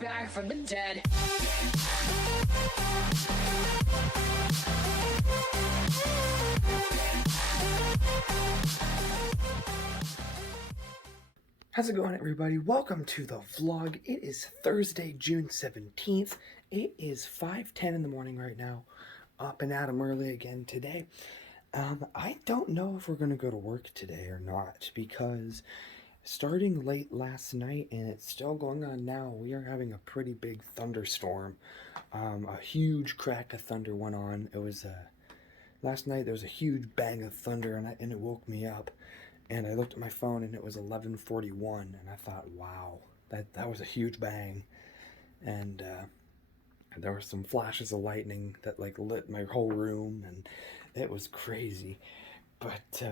back from the dead. How's it going, everybody? Welcome to the vlog. It is Thursday, June 17th. It is 5:10 in the morning right now. Up and at 'em early again today. I don't know if we're going to go to work today or not, because starting late last night and it's still going on now, we are having a pretty big thunderstorm. A huge crack of thunder went on. It was last night there was a huge bang of thunder, and it woke me up. And I looked at my phone and it was 11:41, and I thought, wow, that was a huge bang. And there were some flashes of lightning that like lit my whole room, and it was crazy. But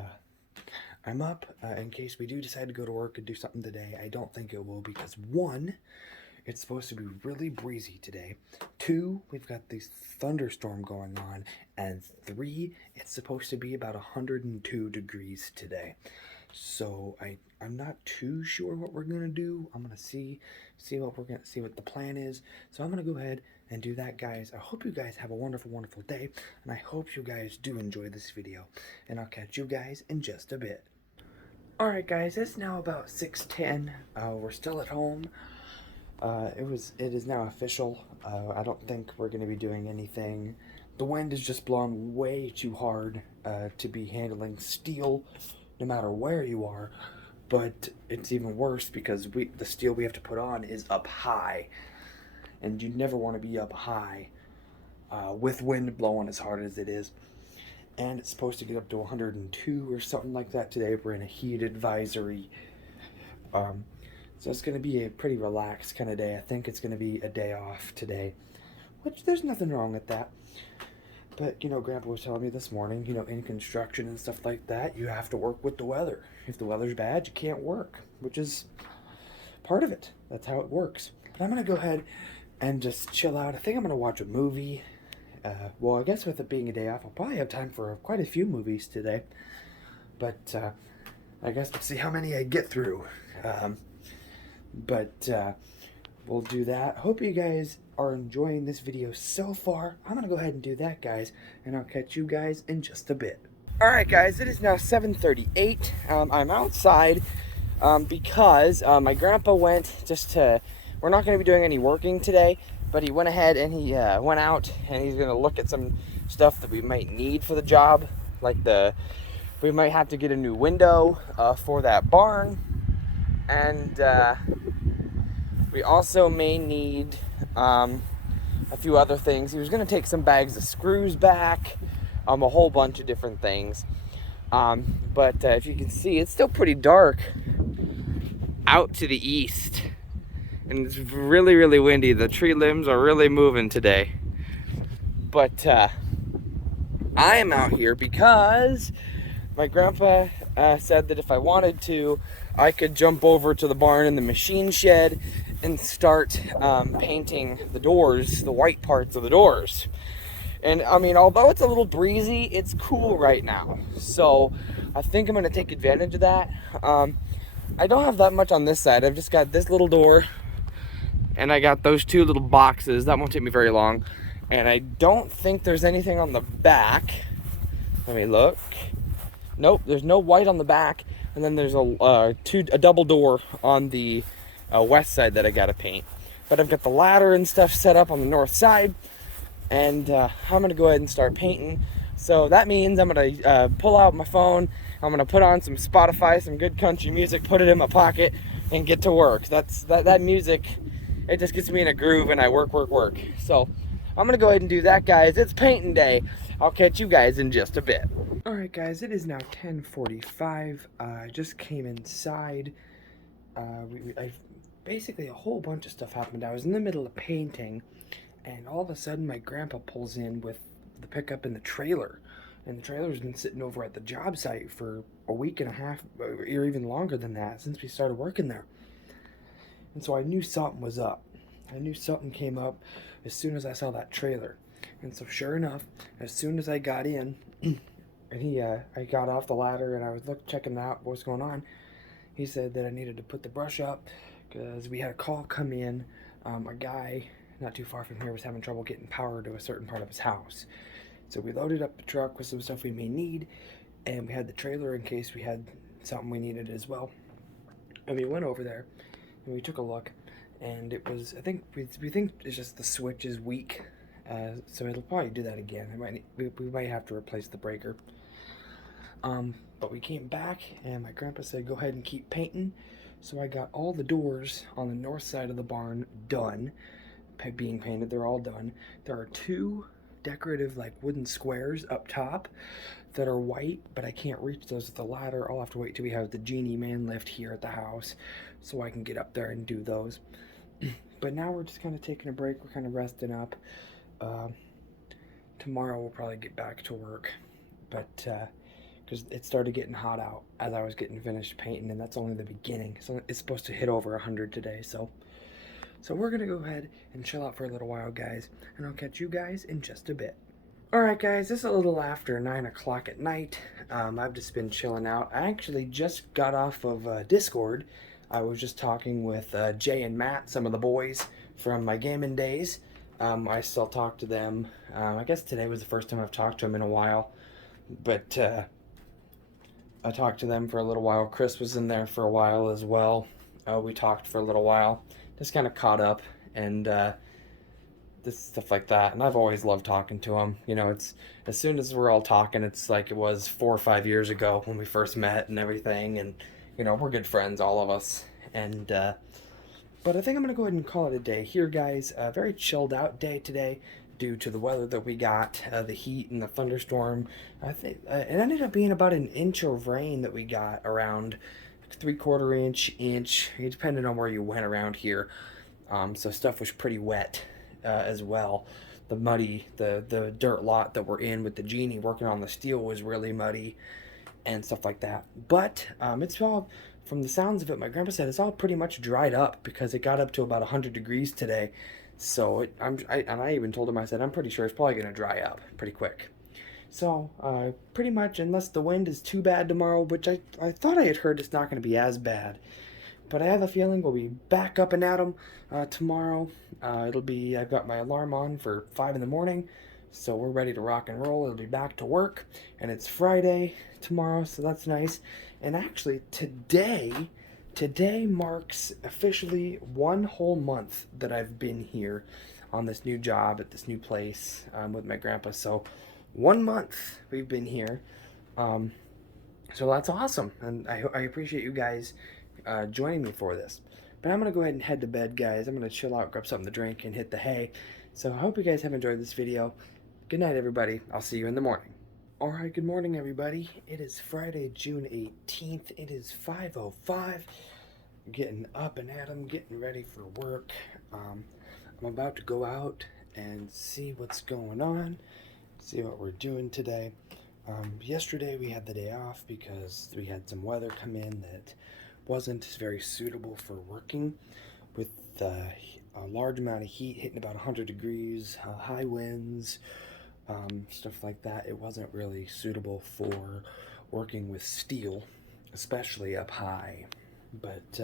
I'm up in case we do decide to go to work and do something today. I don't think it will, because one, it's supposed to be really breezy today. Two, we've got this thunderstorm going on. And three, it's supposed to be about 102 degrees today. So I'm not too sure what we're gonna do. I'm gonna see what the plan is. So I'm gonna go ahead and do that, guys. I hope you guys have a wonderful, wonderful day, and I hope you guys do enjoy this video. And I'll catch you guys in just a bit. Alright, guys, it's now about 6:10. We're still at home. It is now official. I don't think we're going to be doing anything. The wind is just blowing way too hard to be handling steel, no matter where you are. But it's even worse because the steel we have to put on is up high, and you never want to be up high with wind blowing as hard as it is. And it's supposed to get up to 102 or something like that today. We're in a heat advisory. So it's going to be a pretty relaxed kind of day. I think it's going to be a day off today, which there's nothing wrong with that. But, Grandpa was telling me this morning, in construction and stuff like that, you have to work with the weather. If the weather's bad, you can't work, which is part of it. That's how it works. But I'm going to go ahead and just chill out. I think I'm going to watch a movie. Well, I guess with it being a day off, I'll probably have time for quite a few movies today. But I guess we'll see how many I get through. But we'll do that. Hope you guys are enjoying this video so far. I'm gonna go ahead and do that, guys, and I'll catch you guys in just a bit. Alright, guys, it is now 7:38. I'm outside because my grandpa went we're not going to be doing any working today, but he went ahead and he went out and he's going to look at some stuff that we might need for the job. Like we might have to get a new window for that barn. And we also may need a few other things. He was going to take some bags of screws back, a whole bunch of different things. But if you can see, it's still pretty dark out to the east. And it's really, really windy. The tree limbs are really moving today. But I am out here because my grandpa said that if I wanted to, I could jump over to the barn in the machine shed and start painting the doors, the white parts of the doors. And I mean, although it's a little breezy, it's cool right now. So I think I'm going to take advantage of that. I don't have that much on this side. I've just got this little door, and I got those two little boxes. That won't take me very long. And I don't think there's anything on the back. Let me look. Nope, there's no white on the back. And then there's a double door on the west side that I gotta paint. But I've got the ladder and stuff set up on the north side, and I'm gonna go ahead and start painting. So that means I'm gonna pull out my phone. I'm gonna put on some Spotify, some good country music, put it in my pocket, and get to work. That music, it just gets me in a groove, and I work. So I'm gonna go ahead and do that, guys. It's painting day. I'll catch you guys in just a bit. Alright, guys, it is now 10:45. I just came inside. Basically a whole bunch of stuff happened. I was in the middle of painting, and all of a sudden my grandpa pulls in with the pickup and the trailer. And the trailer's been sitting over at the job site for a week and a half, or even longer than that, since we started working there. And so I knew something was up. I knew something came up as soon as I saw that trailer. And so sure enough, as soon as I got in, and I got off the ladder and I was checking out what was going on, he said that I needed to put the brush up because we had a call come in A guy not too far from here was having trouble getting power to a certain part of his house. So we loaded up the truck with some stuff we may need, and we had the trailer in case we had something we needed as well. And we went over there, and we took a look, and it was, I think, we think it's just the switch is weak, so it'll probably do that again. We might have to replace the breaker. But we came back, and my grandpa said, go ahead and keep painting. So I got all the doors on the north side of the barn done, being painted. They're all done. There are two decorative like wooden squares up top that are white, but I can't reach those with the ladder. I'll have to wait till we have the Genie man lift here at the house so I can get up there and do those. But now we're just kind of taking a break. We're kind of resting up. Tomorrow we'll probably get back to work, but because it started getting hot out as I was getting finished painting, and that's only the beginning. So it's supposed to hit over 100 today. So we're gonna go ahead and chill out for a little while, guys, and I'll catch you guys in just a bit. Alright guys, this is a little after 9 o'clock at night. I've just been chilling out. I actually just got off of Discord. I was just talking with Jay and Matt, some of the boys from my gaming days. I still talk to them. I guess today was the first time I've talked to them in a while. But I talked to them for a little while. Chris was in there for a while as well. We talked for a little while. Just kind of caught up and this stuff like that. And I've always loved talking to him. You know, it's as soon as we're all talking, it's like it was 4 or 5 years ago when we first met and everything. And you know, we're good friends, all of us. And but I think I'm gonna go ahead and call it a day here, guys. A very chilled out day today due to the weather that we got, the heat and the thunderstorm. I think it ended up being about an inch of rain that we got, around 3/4 inch. It depended on where you went around here. So stuff was pretty wet as well. The dirt lot that we're in with the Genie working on the steel was really muddy and stuff like that. But it's all, from the sounds of it, my grandpa said it's all pretty much dried up because it got up to about 100 degrees today. So I even told him, I said, I'm pretty sure it's probably going to dry up pretty quick. So pretty much, unless the wind is too bad tomorrow, which I thought I had heard it's not going to be as bad. But I have a feeling we'll be back up and at 'em tomorrow. I've got my alarm on for 5 in the morning. So we're ready to rock and roll. It'll be back to work. And it's Friday tomorrow, so that's nice. And actually, today marks officially 1 whole month that I've been here on this new job at this new place with my grandpa. So 1 month we've been here. So that's awesome. And I appreciate you guys joining me for this. But I'm going to go ahead and head to bed, guys. I'm going to chill out, grab something to drink, and hit the hay. So I hope you guys have enjoyed this video. Good night, everybody. I'll see you in the morning. Alright, good morning, everybody. It is Friday, June 18th. It is 5:05. Getting up and at 'em, getting ready for work. I'm about to go out and see what's going on, see what we're doing today. Yesterday we had the day off because we had some weather come in that wasn't very suitable for working, with a large amount of heat hitting about 100 degrees, high winds, stuff like that. It wasn't really suitable for working with steel, especially up high. But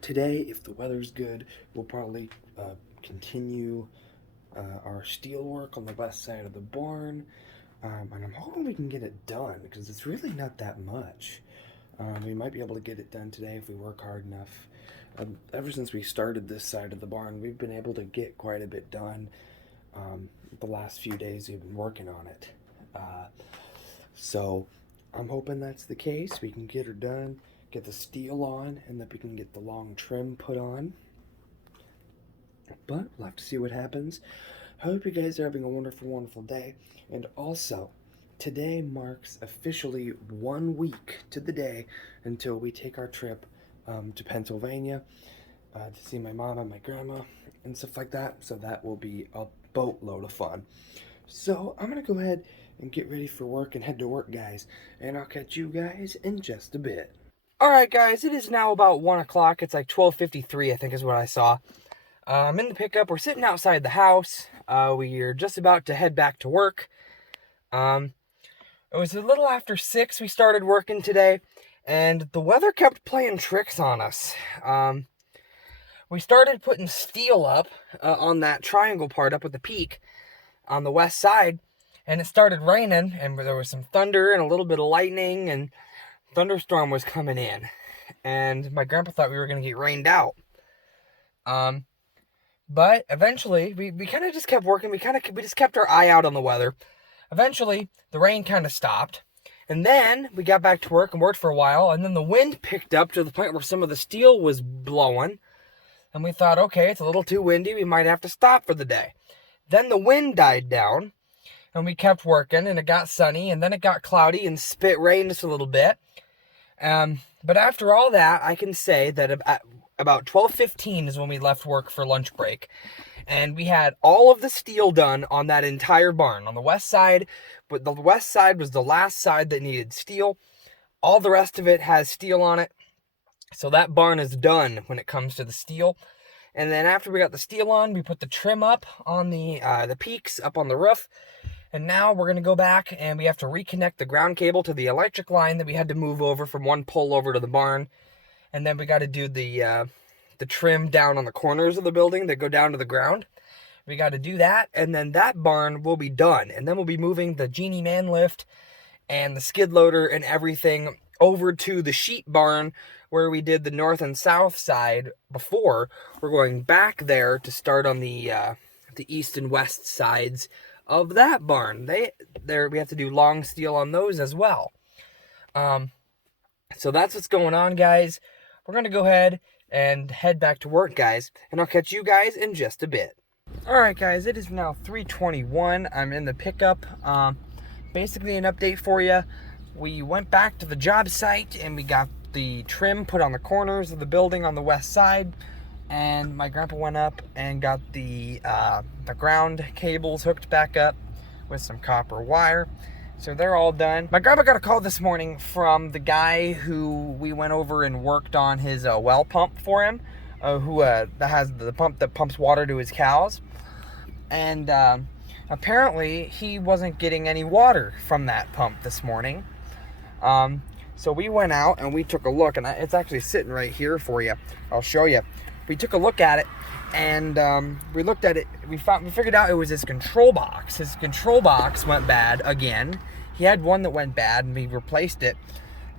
today, if the weather's good, we'll probably continue our steel work on the west side of the barn. And I'm hoping we can get it done because it's really not that much. We might be able to get it done today if we work hard enough. Ever since we started this side of the barn, we've been able to get quite a bit done. The last few days we've been working on it. So I'm hoping that's the case. We can get her done, get the steel on, and that we can get the long trim put on. But we'll have to see what happens. I hope you guys are having a wonderful, wonderful day. And also, today marks officially 1 week to the day until we take our trip to Pennsylvania to see my mom and my grandma and stuff like that. So that will be a boatload of fun. So I'm going to go ahead and get ready for work and head to work, guys. And I'll catch you guys in just a bit. Alright, guys, it is now about 1 o'clock. It's like 12:53, I think is what I saw. I'm in the pickup. We're sitting outside the house. We're just about to head back to work. It was a little after 6 we started working today, and the weather kept playing tricks on us. we started putting steel up on that triangle part up at the peak on the west side, and it started raining, and there was some thunder and a little bit of lightning, and thunderstorm was coming in, and my grandpa thought we were going to get rained out. But eventually we kind of just kept working. We just kept our eye out on the weather. Eventually the rain kind of stopped, and then we got back to work and worked for a while, and then the wind picked up to the point where some of the steel was blowing, and we thought, okay, it's a little too windy, we might have to stop for the day. Then the wind died down, and we kept working, and it got sunny, and then it got cloudy and spit rain just a little bit. But after all that, I can say that about 12:15 is when we left work for lunch break, and we had all of the steel done on that entire barn on the west side. But the west side was the last side that needed steel. All the rest of it has steel on it, so that barn is done when it comes to the steel. And then after we got the steel on, we put the trim up on the peaks up on the roof. And now we're going to go back and we have to reconnect the ground cable to the electric line that we had to move over from one pole over to the barn. And then we got to do the trim down on the corners of the building that go down to the ground. We got to do that, and then that barn will be done. And then we'll be moving the Genie man lift and the skid loader and everything over to the sheep barn where we did the north and south side before. We're going back there to start on the east and west sides of that barn. We have to do long steel on those as well. So that's what's going on, guys. We're going to go ahead and head back to work, guys, and I'll catch you guys in just a bit. Alright, guys, it is now 3:21. I'm in the pickup. Basically an update for you. We went back to the job site and we got the trim put on the corners of the building on the west side, and my grandpa went up and got the ground cables hooked back up with some copper wire. So they're all done. My grandpa got a call this morning from the guy who we went over and worked on his well pump for him, that has the pump that pumps water to his cows. And apparently he wasn't getting any water from that pump this morning. So we went out and we took a look, and it's actually sitting right here for you. I'll show you. We took a look at it, and we looked at it. We figured out it was his control box. His control box went bad again. He had one that went bad, and we replaced it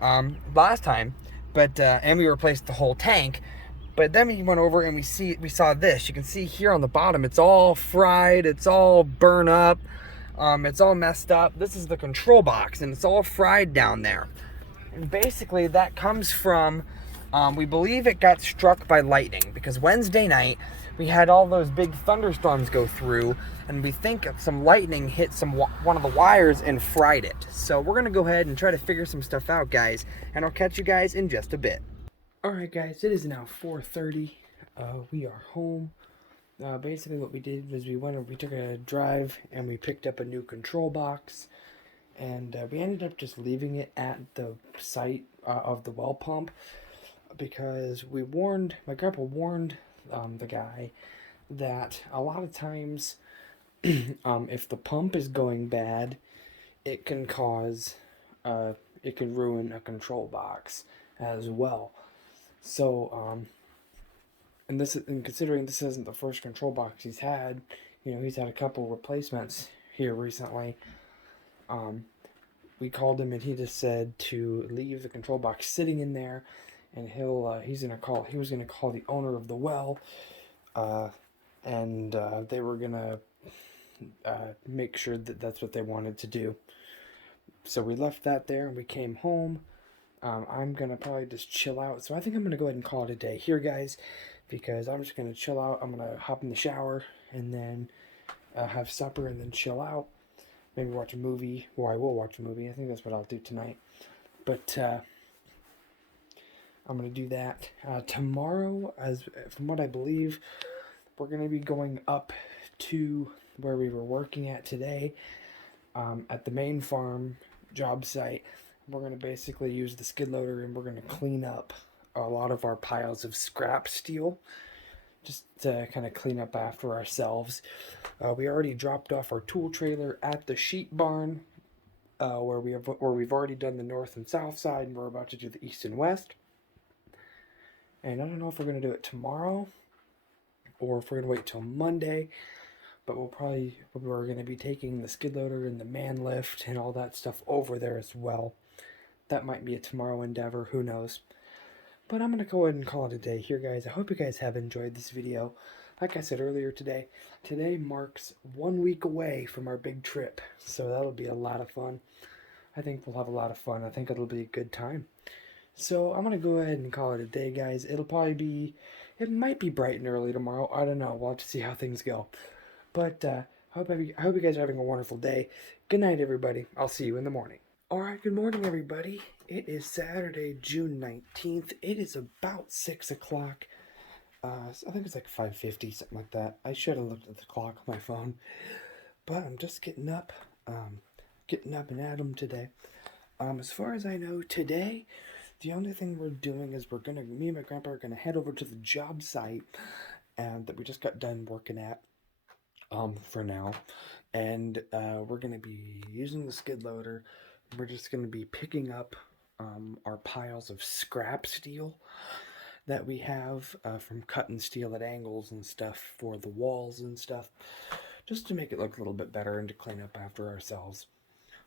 last time. But and we replaced the whole tank. But then we went over and we saw this. You can see here on the bottom, it's all fried. It's all burnt up. It's all messed up. This is the control box, and it's all fried down there. And basically, that comes from. We believe it got struck by lightning, because Wednesday night we had all those big thunderstorms go through, and we think some lightning hit one of the wires and fried it. So we're gonna go ahead and try to figure some stuff out, guys, and I'll catch you guys in just a bit. Alright, guys, it is now 4:30. We are home. Basically what we did was we took a drive and we picked up a new control box, and we ended up just leaving it at the site of the well pump, because my grandpa warned the guy that a lot of times if the pump is going bad, it can ruin a control box as well. So and considering this isn't the first control box he's had, he's had a couple replacements here recently. We called him and he just said to leave the control box sitting in there, and he was gonna call the owner of the well, and they were gonna make sure that that's what they wanted to do. So we left that there and we came home. I'm gonna probably just chill out, so I think I'm gonna go ahead and call it a day here, guys, because I'm just gonna chill out. I'm gonna hop in the shower and then have supper and then chill out. Maybe watch a movie. Well, I will watch a movie. I think that's what I'll do tonight. But I'm going to do that. Tomorrow, from what I believe, we're going to be going up to where we were working at today, at the main farm job site. We're going to basically use the skid loader, and we're going to clean up a lot of our piles of scrap steel, just to kind of clean up after ourselves. We already dropped off our tool trailer at the sheep barn, where we've already done the north and south side, and we're about to do the east and west. And I don't know if we're going to do it tomorrow or if we're going to wait till Monday. But we're going to be taking the skid loader and the man lift and all that stuff over there as well. That might be a tomorrow endeavor, who knows. But I'm going to go ahead and call it a day here, guys. I hope you guys have enjoyed this video. Like I said earlier today marks 1 week away from our big trip. So that'll be a lot of fun. I think we'll have a lot of fun. I think it'll be a good time. So I'm going to go ahead and call it a day, guys. It might be bright and early tomorrow. I don't know. We'll have to see how things go. But I hope you guys are having a wonderful day. Good night, everybody. I'll see you in the morning. All right, good morning, everybody. It is Saturday, June 19th. It is about 6 o'clock. I think it's like 5:50, something like that. I should have looked at the clock on my phone. But I'm just getting up and at 'em today. As far as I know, today, the only thing we're doing is me and my grandpa are going to head over to the job site that we just got done working at for now. And we're going to be using the skid loader. We're just going to be picking up our piles of scrap steel that we have from cutting steel at angles and stuff for the walls and stuff, just to make it look a little bit better and to clean up after ourselves.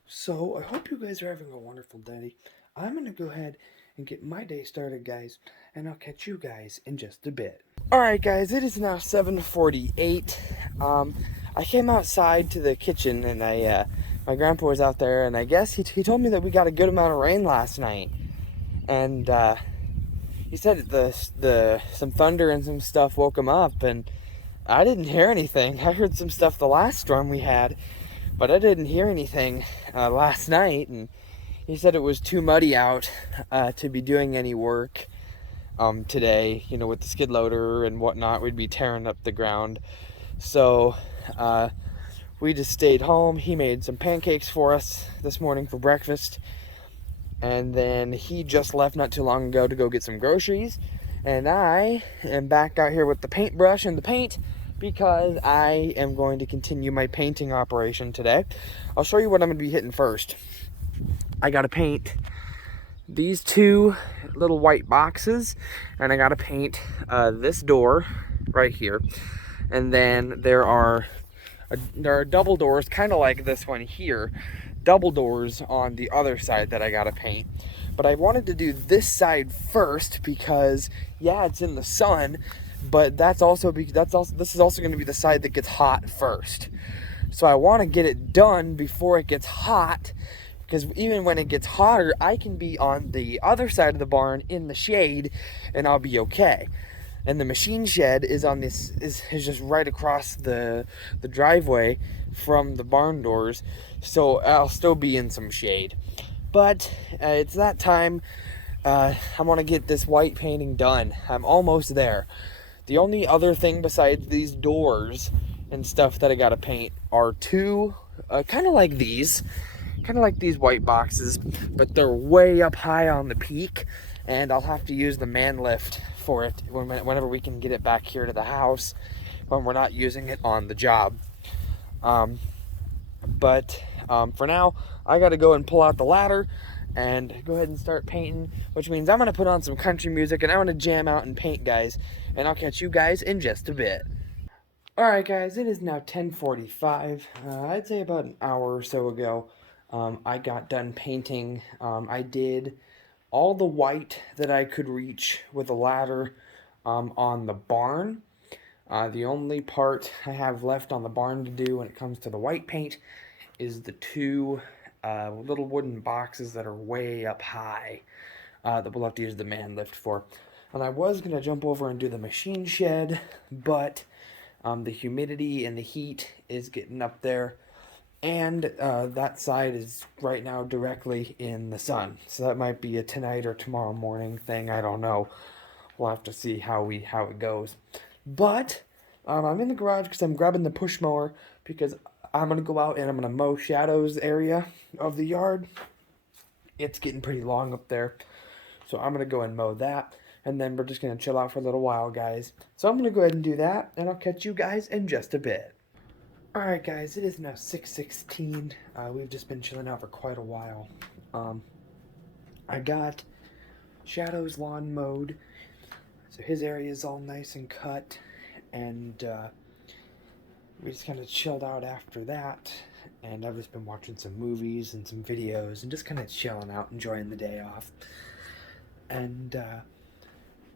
So I hope you guys are having a wonderful day. I'm going to go ahead and get my day started, guys, and I'll catch you guys in just a bit. Alright, guys, it is now 7:48. I came outside to the kitchen, and my grandpa was out there, and I guess he told me that we got a good amount of rain last night. And he said some thunder and some stuff woke him up, and I didn't hear anything. I heard some stuff the last storm we had, but I didn't hear anything last night. And he said it was too muddy out to be doing any work today. You know, with the skid loader and whatnot, we'd be tearing up the ground. So we just stayed home. He made some pancakes for us this morning for breakfast. And then he just left not too long ago to go get some groceries. And I am back out here with the paintbrush and the paint because I am going to continue my painting operation today. I'll show you what I'm going to be hitting first. I got to paint these two little white boxes, and I got to paint this door right here. And then there are double doors, kind of like this one here, double doors on the other side that I got to paint. But I wanted to do this side first because, yeah, it's in the sun, but this is also going to be the side that gets hot first. So I want to get it done before it gets hot, because even when it gets hotter, I can be on the other side of the barn in the shade, and I'll be okay. And the machine shed is just right across the driveway from the barn doors, so I'll still be in some shade. But it's that time. I want to get this white painting done. I'm almost there. The only other thing besides these doors and stuff that I gotta paint are two, kind of like these white boxes, but they're way up high on the peak, and I'll have to use the man lift for it whenever we can get it back here to the house when we're not using it on the job. But for now, I gotta go and pull out the ladder and go ahead and start painting, which means I'm gonna put on some country music and I'm gonna jam out and paint, guys, and I'll catch you guys in just a bit. Alright, guys, it is now 10:45. I'd say about an hour or so ago, I got done painting. I did all the white that I could reach with a ladder on the barn. The only part I have left on the barn to do when it comes to the white paint is the two little wooden boxes that are way up high that we'll have to use the man lift for. And I was going to jump over and do the machine shed, but the humidity and the heat is getting up there, and that side is right now directly in the sun. So that might be a tonight or tomorrow morning thing. I don't know. We'll have to see how it goes. But I'm in the garage because I'm grabbing the push mower because I'm going to go out and I'm going to mow Shadow's area of the yard. It's getting pretty long up there. So I'm going to go and mow that. And then we're just going to chill out for a little while, guys. So I'm going to go ahead and do that. And I'll catch you guys in just a bit. Alright, guys. It is now 6:16. We've just been chilling out for quite a while. I got Shadow's lawn mowed. So his area is all nice and cut. and we just kind of chilled out after that. And I've just been watching some movies and some videos and just kind of chilling out, enjoying the day off. And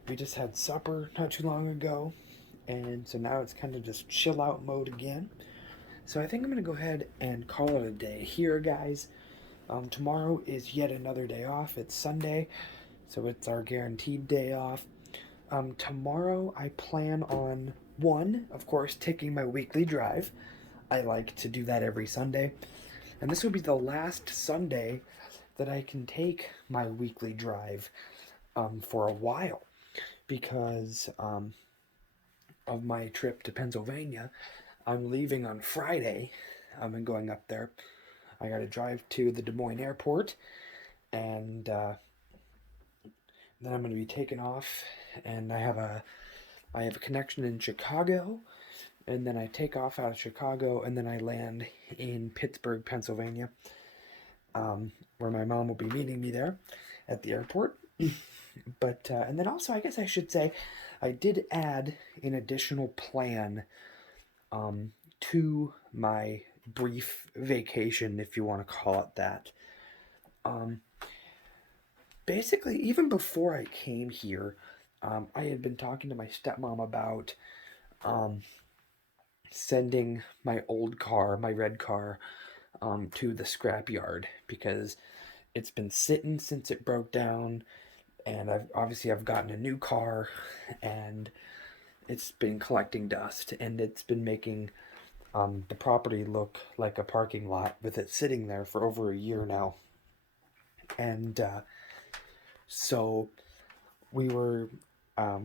we just had supper not too long ago, and so now it's kind of just chill out mode again. So I think I'm gonna go ahead and call it a day here, guys. Tomorrow is yet another day off. It's Sunday, so it's our guaranteed day off. Tomorrow I plan on one, of course, taking my weekly drive. I like to do that every Sunday, and this will be the last Sunday that I can take my weekly drive for a while because of my trip to Pennsylvania. I'm leaving on Friday. I'm going up there. I got to drive to the Des Moines airport, and then I'm going to be taken off. And I have a connection in Chicago, and then I take off out of Chicago, and then I land in Pittsburgh, Pennsylvania, where my mom will be meeting me there at the airport. But and then also, I guess I should say, I did add an additional plan to my brief vacation, if you want to call it that. Basically, even before I came here, I had been talking to my stepmom about sending my old car, my red car, to the scrapyard because it's been sitting since it broke down, and I've gotten a new car, and it's been collecting dust, and it's been making the property look like a parking lot with it sitting there for over a year now. And so we were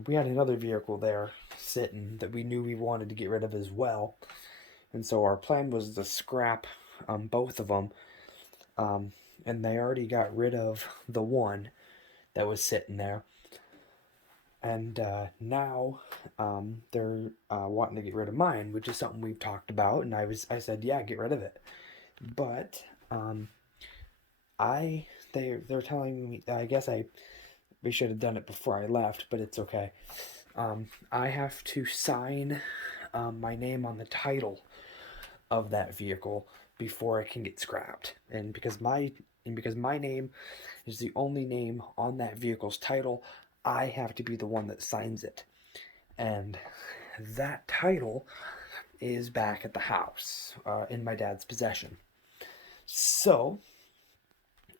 we had another vehicle there sitting that we knew we wanted to get rid of as well, and so our plan was to scrap both of them, and they already got rid of the one that was sitting there, and now they're wanting to get rid of mine, which is something we've talked about, and I said, yeah, get rid of it. But they're telling me, I guess we should have done it before I left, but it's okay. I have to sign my name on the title of that vehicle before it can get scrapped, and because my name is the only name on that vehicle's title, I have to be the one that signs it. And that title is back at the house in my dad's possession. So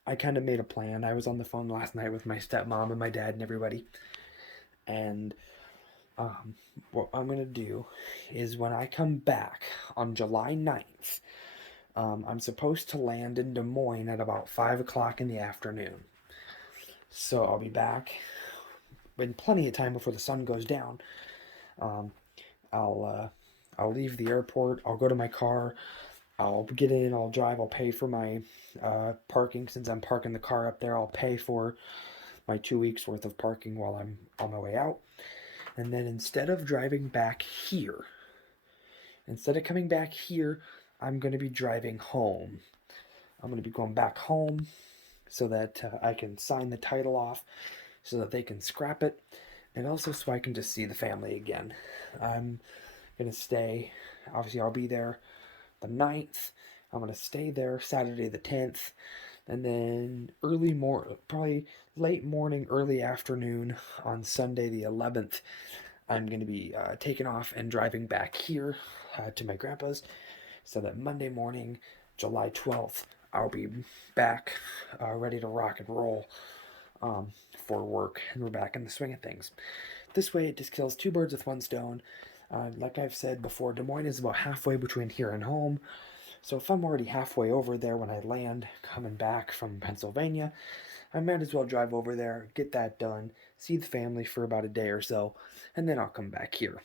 I kind of made a plan. I was on the phone last night with my stepmom and my dad and everybody. And what I'm going to do is when I come back on July 9th, I'm supposed to land in Des Moines at about 5 o'clock in the afternoon. So I'll be back in plenty of time before the sun goes down. I'll leave the airport. I'll go to my car. I'll get in. I'll drive. I'll pay for my parking since I'm parking the car up there. I'll pay for my 2 weeks worth of parking while I'm on my way out. And then instead of driving back here, instead of coming back here, I'm going to be driving home. I'm going to be going back home so that I can sign the title off so that they can scrap it, and also so I can just see the family again. I'm going to stay, obviously I'll be there the 9th. I'm going to stay there Saturday the 10th, and then probably late morning, early afternoon on Sunday the 11th, I'm going to be taking off and driving back here to my grandpa's, so that Monday morning, July 12th, I'll be back ready to rock and roll for work, and we're back in the swing of things. This way, it just kills two birds with one stone. Like I've said before, Des Moines is about halfway between here and home, so if I'm already halfway over there when I land coming back from Pennsylvania, I might as well drive over there, get that done, see the family for about a day or so, and then I'll come back here.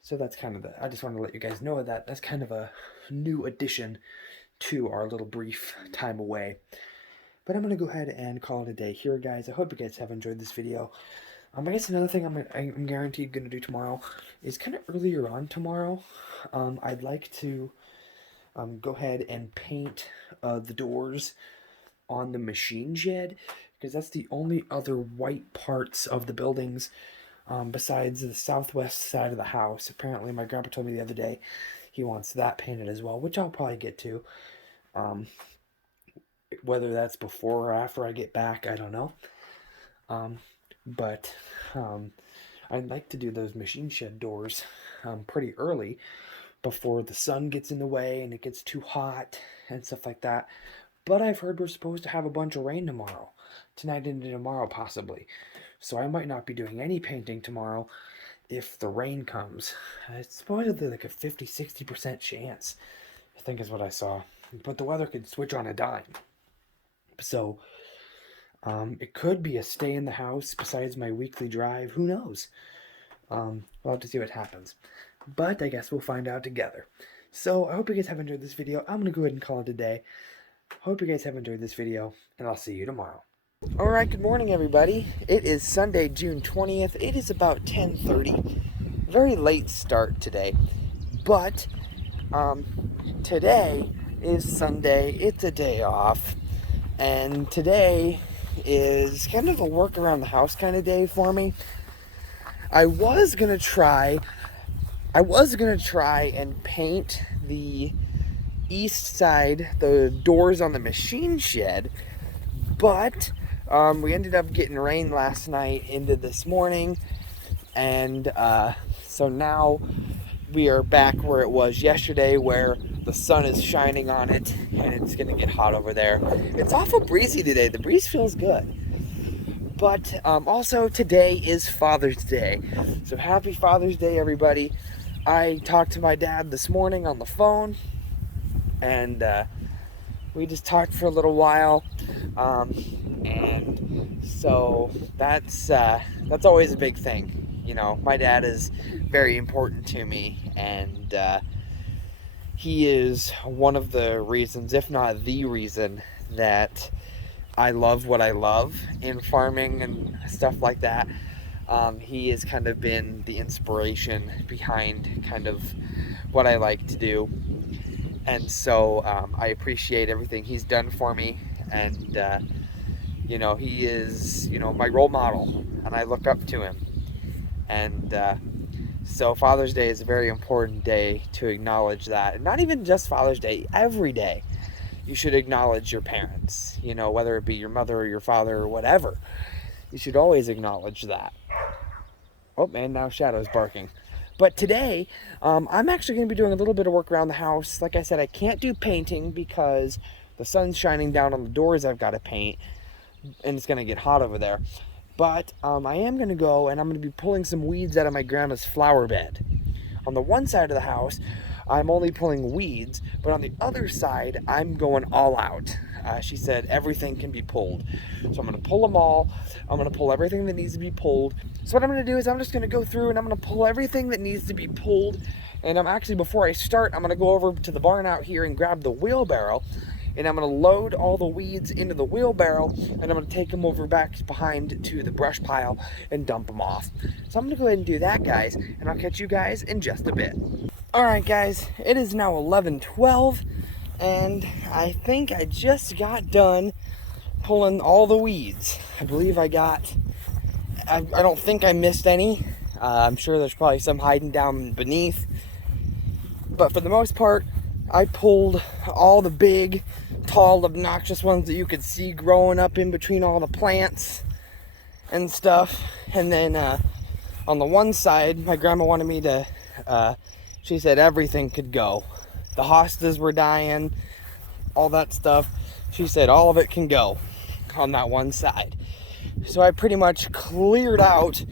So that's kind of I just want to let you guys know that that's kind of a new addition to our little brief time away. But I'm going to go ahead and call it a day here, guys. I hope you guys have enjoyed this video. I guess another thing I'm guaranteed going to do tomorrow is kind of earlier on tomorrow. I'd like to go ahead and paint the doors on the machine shed, because that's the only other white parts of the buildings besides the southwest side of the house. Apparently, my grandpa told me the other day he wants that painted as well, which I'll probably get to. Um, whether that's before or after I get back, I don't know. Um, but I'd like to do those machine shed doors pretty early before the sun gets in the way and it gets too hot and stuff like that. But I've heard we're supposed to have a bunch of rain tomorrow, tonight and tomorrow possibly. So I might not be doing any painting tomorrow if the rain comes. It's supposedly like a 50-60% chance, I think is what I saw. But the weather could switch on a dime. So it could be a stay in the house besides my weekly drive. Who knows? We'll have to see what happens. But I guess we'll find out together. So I hope you guys have enjoyed this video. I'm going to go ahead and call it a day. Hope you guys have enjoyed this video, and I'll see you tomorrow. Alright, good morning everybody. It is Sunday, June 20th. It is about 10:30. Very late start today. But today is Sunday. It's a day off. And today is kind of a work around the house kind of day for me. I was gonna try and paint the east side, the doors on the machine shed, but we ended up getting rain last night into this morning, and so now we are back where it was yesterday, where the sun is shining on it and it's gonna get hot over there. It's awful breezy today. The breeze feels good. But also today is Father's Day. So happy Father's Day, everybody. I talked to my dad this morning on the phone, and we just talked for a little while. And so that's always a big thing. You know, my dad is very important to me, and he is one of the reasons, if not the reason, that I love what I love in farming and stuff like that. He has kind of been the inspiration behind kind of what I like to do. And so I appreciate everything he's done for me. And, you know, he is, you know, my role model, and I look up to him. And so Father's Day is a very important day to acknowledge that. And not even just Father's Day, every day you should acknowledge your parents, you know, whether it be your mother or your father or whatever. You should always acknowledge that. Oh man, now Shadow's barking. But today, I'm actually going to be doing a little bit of work around the house. Like I said, I can't do painting because the sun's shining down on the doors I've got to paint, and it's going to get hot over there. But I am going to go, and I'm going to be pulling some weeds out of my grandma's flower bed. On the one side of the house, I'm only pulling weeds, but on the other side, I'm going all out. She said everything can be pulled. So I'm going to pull them all. I'm going to pull everything that needs to be pulled. So what I'm going to do is I'm just going to go through and I'm going to pull everything that needs to be pulled. And I'm actually, before I start, I'm going to go over to the barn out here and grab the wheelbarrow. And I'm going to load all the weeds into the wheelbarrow, and I'm going to take them over back behind to the brush pile and dump them off. So I'm going to go ahead and do that, guys, and I'll catch you guys in just a bit. Alright guys, it is now 11:12, and I think I just got done pulling all the weeds. I believe I don't think I missed any. I'm sure there's probably some hiding down beneath. But for the most part, I pulled all the big, tall, obnoxious ones that you could see growing up in between all the plants and stuff. And then on the one side, my grandma wanted me to, she said everything could go. The hostas were dying, all that stuff. She said all of it can go on that one side. So I pretty much cleared out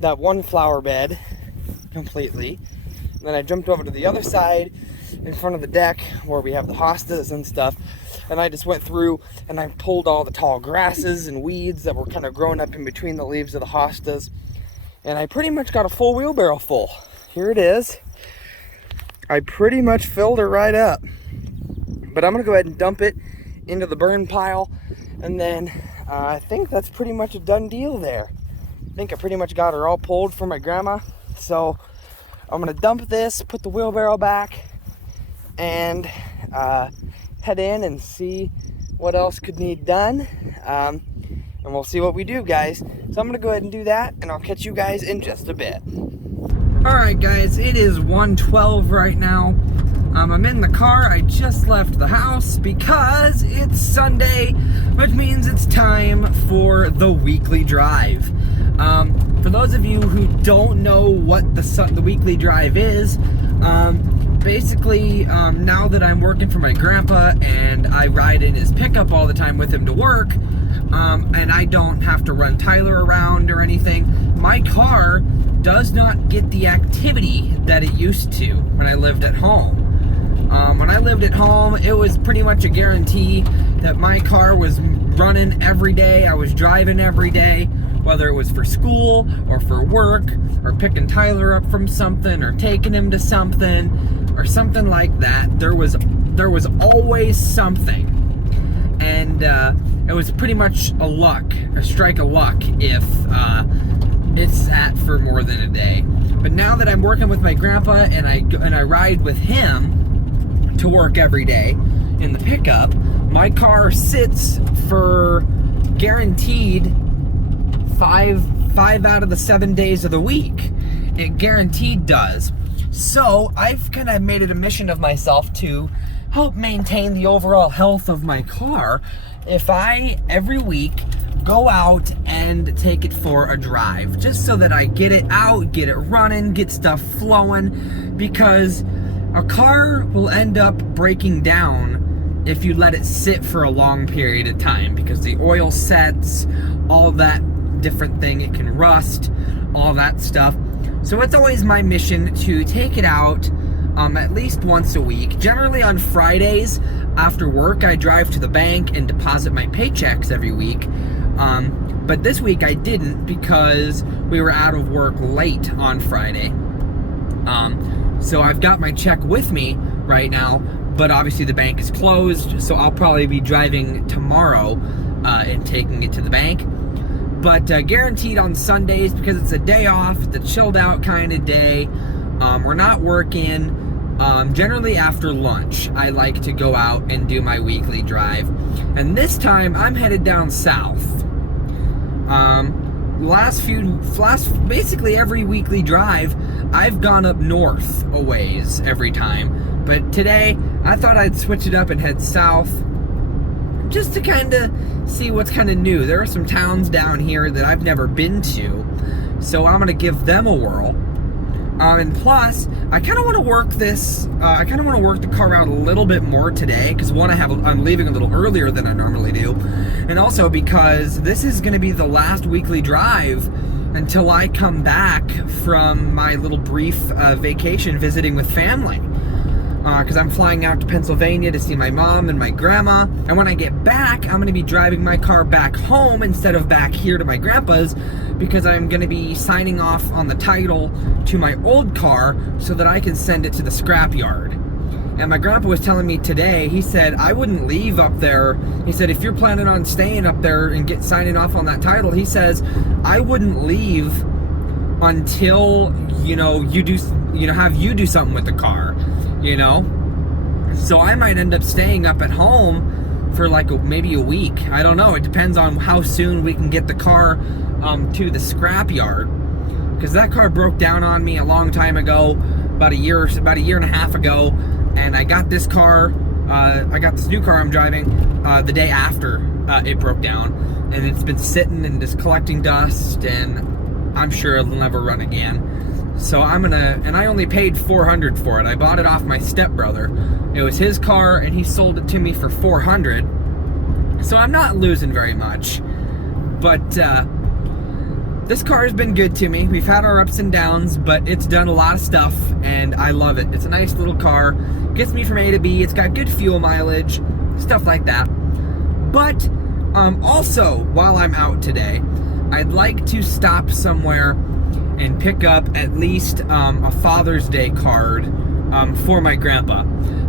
that one flower bed completely. And then I jumped over to the other side in front of the deck where we have the hostas and stuff, and I just went through and I pulled all the tall grasses and weeds that were kind of growing up in between the leaves of the hostas, and I pretty much got a full wheelbarrow full. Here it is. I pretty much filled it right up, but I'm gonna go ahead and dump it into the burn pile, and then I think that's pretty much a done deal there. I think I pretty much got her all pulled for my grandma, so I'm gonna dump this, put the wheelbarrow back, and head in and see what else could need done. and we'll see what we do, guys. So I'm gonna go ahead and do that, and I'll catch you guys in just a bit. Alright guys, it is 1:12 right now. I'm in the car. I just left the house because it's Sunday, which means it's time for the weekly drive. For those of you who don't know what the weekly drive is, basically, now that I'm working for my grandpa and I ride in his pickup all the time with him to work, and I don't have to run Tyler around or anything, my car does not get the activity that it used to when I lived at home. When I lived at home, it was pretty much a guarantee that my car was running every day. I was driving every day, whether it was for school or for work or picking Tyler up from something or taking him to something or something like that. There was always something. And it was pretty much a strike of luck if it sat for more than a day. But now that I'm working with my grandpa and I ride with him to work every day in the pickup, my car sits for guaranteed five out of the 7 days of the week. It guaranteed does. So I've kind of made it a mission of myself to help maintain the overall health of my car if I every week go out and take it for a drive, just so that I get it out, get it running, get stuff flowing, because a car will end up breaking down if you let it sit for a long period of time, because the oil sets, all that different thing, it can rust, all that stuff. So it's always my mission to take it out at least once a week. Generally on Fridays after work, I drive to the bank and deposit my paychecks every week. But this week I didn't because we were out of work late on Friday. So I've got my check with me right now, but obviously the bank is closed, so I'll probably be driving tomorrow and taking it to the bank. But guaranteed on Sundays, because it's a day off, it's a chilled out kind of day. We're not working. Generally after lunch, I like to go out and do my weekly drive. And this time, I'm headed down south. Basically every weekly drive, I've gone up north a ways every time. But today, I thought I'd switch it up and head south, just to kind of see what's kind of new. There are some towns down here that I've never been to, so I'm going to give them a whirl. And plus, I kind of want to work this, I kind of want to work the car out a little bit more today, because one, I'm leaving a little earlier than I normally do, and also because this is going to be the last weekly drive until I come back from my little brief vacation visiting with family. Because I'm flying out to Pennsylvania to see my mom and my grandma, and when I get back, I'm going to be driving my car back home instead of back here to my grandpa's, because I'm going to be signing off on the title to my old car so that I can send it to the scrapyard. And my grandpa was telling me today, he said, I wouldn't leave up there. He said, if you're planning on staying up there and signing off on that title, he says, I wouldn't leave until, have you do something with the car. So I might end up staying up at home for maybe a week. I don't know. It depends on how soon we can get the car to the scrapyard, because that car broke down on me a long time ago, about a year and a half ago, and I got this car. I got this new car I'm driving the day after it broke down, and it's been sitting and just collecting dust, and I'm sure it'll never run again. So and I only paid $400 for it. I bought it off my stepbrother. It was his car, and he sold it to me for $400. So I'm not losing very much. But this car has been good to me. We've had our ups and downs, but it's done a lot of stuff, and I love it. It's a nice little car. Gets me from A to B. It's got good fuel mileage, stuff like that. But also, while I'm out today, I'd like to stop somewhere and pick up at least a Father's Day card for my grandpa,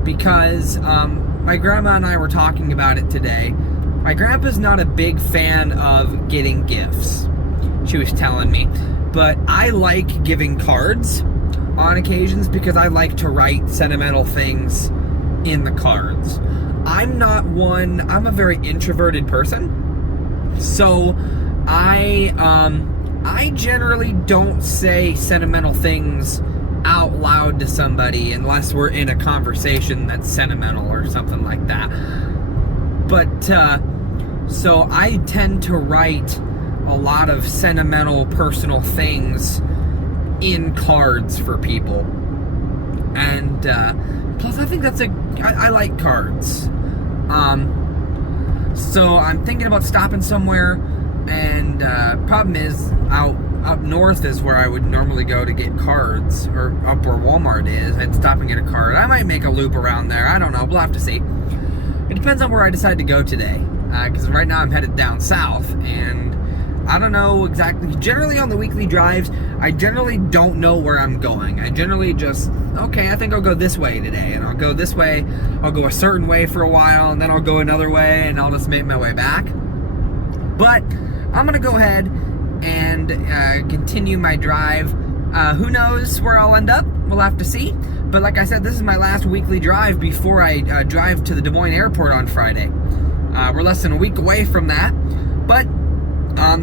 because my grandma and I were talking about it today. My grandpa's not a big fan of getting gifts, she was telling me, but I like giving cards on occasions because I like to write sentimental things in the cards. I'm a very introverted person, So I generally don't say sentimental things out loud to somebody unless we're in a conversation that's sentimental or something like that. But so I tend to write a lot of sentimental personal things in cards for people. And plus I think I like cards. So I'm thinking about stopping somewhere, and problem is up north is where I would normally go to get cards, or up where Walmart is. I'd stop and get a card. I might make a loop around there. I don't know. We'll have to see. It depends on where I decide to go today, because right now I'm headed down south, and I don't know exactly. Generally on the weekly drives, I generally don't know where I'm going. I generally just, okay, I think I'll go this way today, and I'll go this way. I'll go a certain way for a while, and then I'll go another way, and I'll just make my way back. But I'm gonna go ahead and continue my drive. Who knows where I'll end up? We'll have to see. But like I said, this is my last weekly drive before I drive to the Des Moines airport on Friday. We're less than a week away from that. But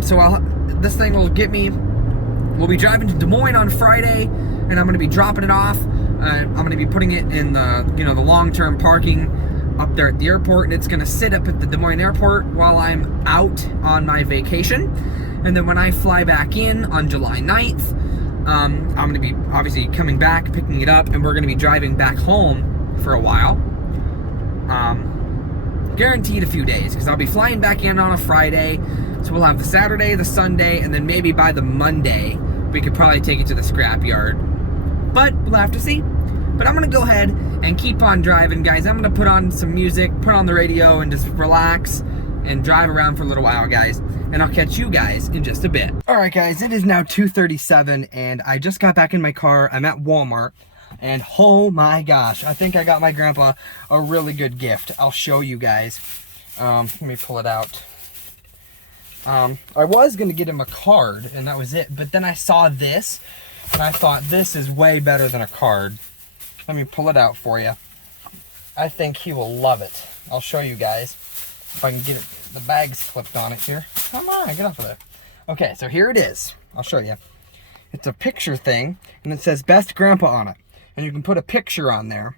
so this thing will get me. We'll be driving to Des Moines on Friday, and I'm going to be dropping it off. I'm going to be putting it in the the long-term parking up there at the airport, and it's going to sit up at the Des Moines airport while I'm out on my vacation. And then when I fly back in on July 9th, I'm going to be obviously coming back, picking it up, and we're going to be driving back home for a while. Guaranteed a few days, because I'll be flying back in on a Friday. So we'll have the Saturday, the Sunday, and then maybe by the Monday, we could probably take it to the scrapyard. But we'll have to see. But I'm going to go ahead and keep on driving, guys. I'm going to put on some music, put on the radio, and just relax and drive around for a little while, guys. And I'll catch you guys in just a bit. Alright, guys, it is now 2:37, and I just got back in my car. I'm at Walmart. And oh my gosh, I think I got my grandpa a really good gift. I'll show you guys. Let me pull it out. I was going to get him a card, and that was it. But then I saw this, and I thought this is way better than a card. Let me pull it out for you. I think he will love it. I'll show you guys if I can get it. The bag's clipped on it here. Come on, get off of there. Okay, so here it is. I'll show you. It's a picture thing, and it says Best Grandpa on it. And you can put a picture on there.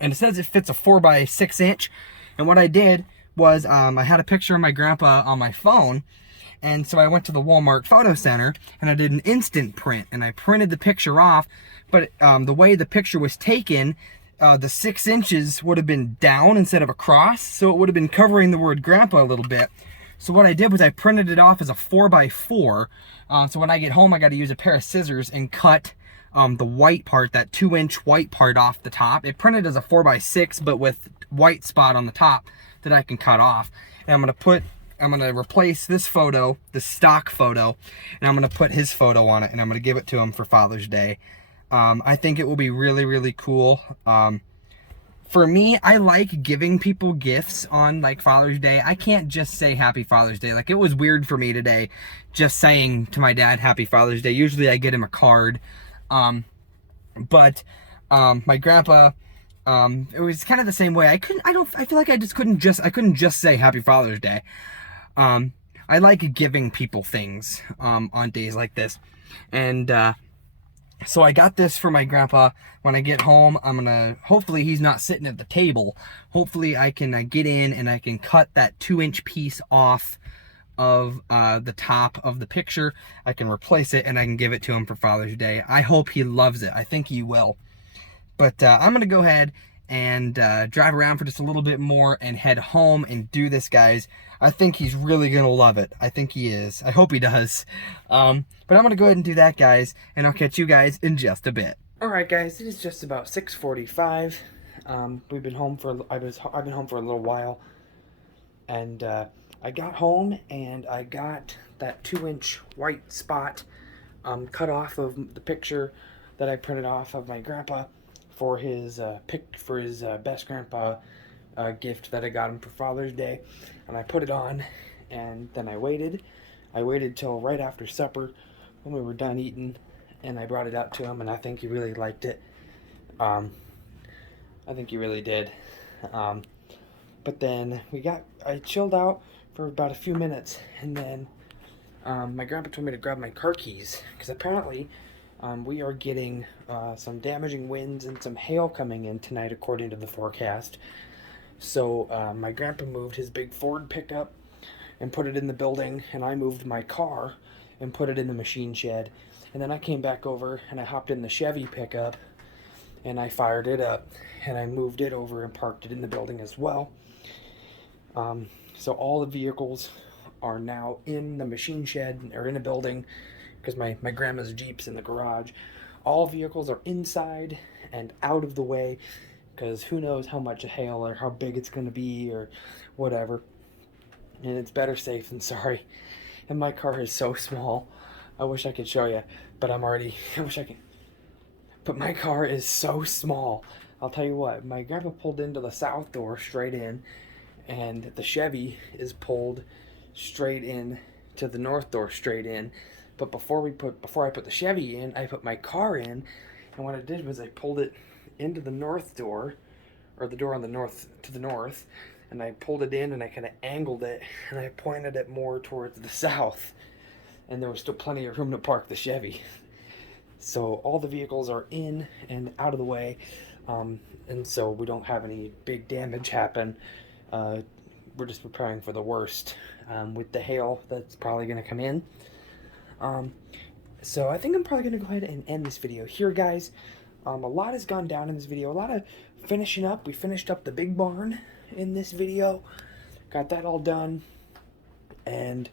And it says it fits a 4x6 inch. And what I did was I had a picture of my grandpa on my phone. And so I went to the Walmart Photo Center, and I did an instant print. And I printed the picture off. But the way the picture was taken, the 6 inches would have been down instead of across. So it would have been covering the word grandpa a little bit. So what I did was I printed it off as a 4x4. So when I get home, I got to use a pair of scissors and cut the white part, that 2-inch white part off the top. It printed as a 4x6, but with white spot on the top that I can cut off. And I'm gonna replace this photo, the stock photo, and I'm gonna put his photo on it, and I'm gonna give it to him for Father's Day. I think it will be really, really cool. For me, I like giving people gifts on like Father's Day. I can't just say Happy Father's Day. Like, it was weird for me today just saying to my dad Happy Father's Day. Usually I get him a card. But my grandpa, it was kind of the same way. I feel like I couldn't just say Happy Father's Day. I like giving people things, on days like this. And, so I got this for my grandpa. When I get home, hopefully he's not sitting at the table. Hopefully I can get in and I can cut that 2-inch piece off of the top of the picture. I can replace it and I can give it to him for Father's Day. I hope he loves it. I think he will. But I'm gonna go ahead and drive around for just a little bit more and head home and do this, guys. I think he's really gonna love it. I think he is. I hope he does. But I'm gonna go ahead and do that, guys, and I'll catch you guys in just a bit. Alright, guys, it is just about 6:45. I've been home for a little while, and I got home and I got that 2-inch white spot cut off of the picture that I printed off of my grandpa for his best grandpa gift that I got him for Father's Day. And I put it on, and then I waited till right after supper when we were done eating, and I brought it out to him, and I think he really liked it. I think he really did. But then I chilled out for about a few minutes, and then my grandpa told me to grab my car keys, because apparently we are getting some damaging winds and some hail coming in tonight according to the forecast. So my grandpa moved his big Ford pickup and put it in the building, and I moved my car and put it in the machine shed. And then I came back over and I hopped in the Chevy pickup and I fired it up and I moved it over and parked it in the building as well. So all the vehicles are now in the machine shed or in a building, because my grandma's Jeep's in the garage. All vehicles are inside and out of the way, because who knows how much hail or how big it's going to be or whatever. And it's better safe than sorry. And my car is so small. I wish I could show you, but I wish I could. But my car is so small. I'll tell you what, my grandpa pulled into the south door straight in, and the Chevy is pulled straight in to the north door straight in. But before I put the Chevy in, I put my car in, and what I did was I pulled it into the north door, or the door on the north to the north, and I pulled it in and I kind of angled it and I pointed it more towards the south, and there was still plenty of room to park the Chevy. So all the vehicles are in and out of the way, and so we don't have any big damage happen. We're just preparing for the worst with the hail that's probably going to come in. So I think I'm probably going to go ahead and end this video here, guys. A lot has gone down in this video. A lot of finishing up. We finished up the big barn in this video. Got that all done. And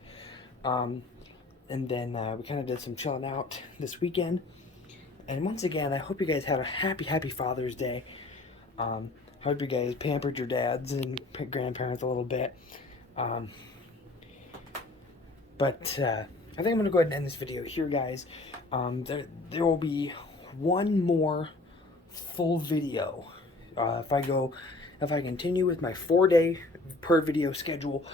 then we kind of did some chilling out this weekend. And once again, I hope you guys had a happy Father's Day. Hope you guys pampered your dads and grandparents a little bit. But I think I'm going to go ahead and end this video here, guys. There will be one more full video. If I continue with my 4-day per video schedule,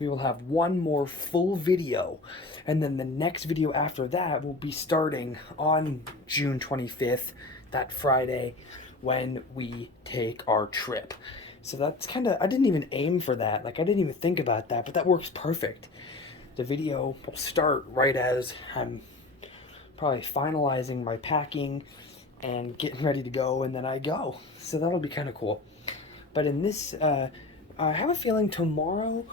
we will have one more full video, and then the next video after that will be starting on June 25th, that Friday, when we take our trip. So that's kind of, I didn't even aim for that, like I didn't even think about that, but that works perfect. The video will start right as I'm probably finalizing my packing and getting ready to go, and then I go. So that'll be kind of cool. But in this, I have a feeling tomorrow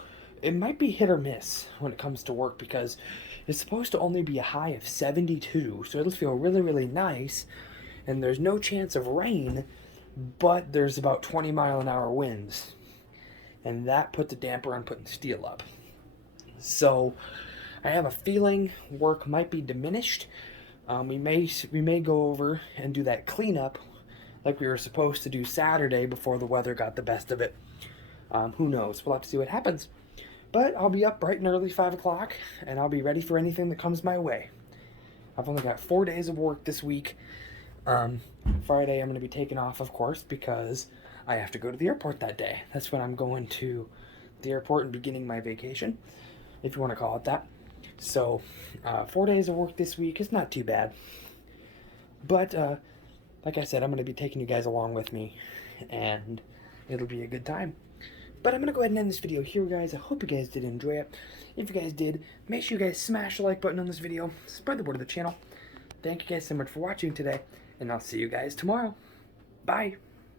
it might be hit or miss when it comes to work, because it's supposed to only be a high of 72, so it'll feel really nice, and there's no chance of rain, but there's about 20-mile-an-hour winds, and that puts a damper on putting steel up. So I have a feeling work might be diminished. We may go over and do that cleanup like we were supposed to do Saturday before the weather got the best of it. Who knows? We'll have to see what happens. But I'll be up bright and early, 5 o'clock, and I'll be ready for anything that comes my way. I've only got 4 days of work this week. Friday I'm going to be taking off, of course, because I have to go to the airport that day. That's when I'm going to the airport and beginning my vacation, if you want to call it that. So 4 days of work this week is not too bad. But like I said, I'm going to be taking you guys along with me, and it'll be a good time. But I'm going to go ahead and end this video here, guys. I hope you guys did enjoy it. If you guys did, make sure you guys smash the like button on this video. Spread the word of the channel. Thank you guys so much for watching today, and I'll see you guys tomorrow. Bye.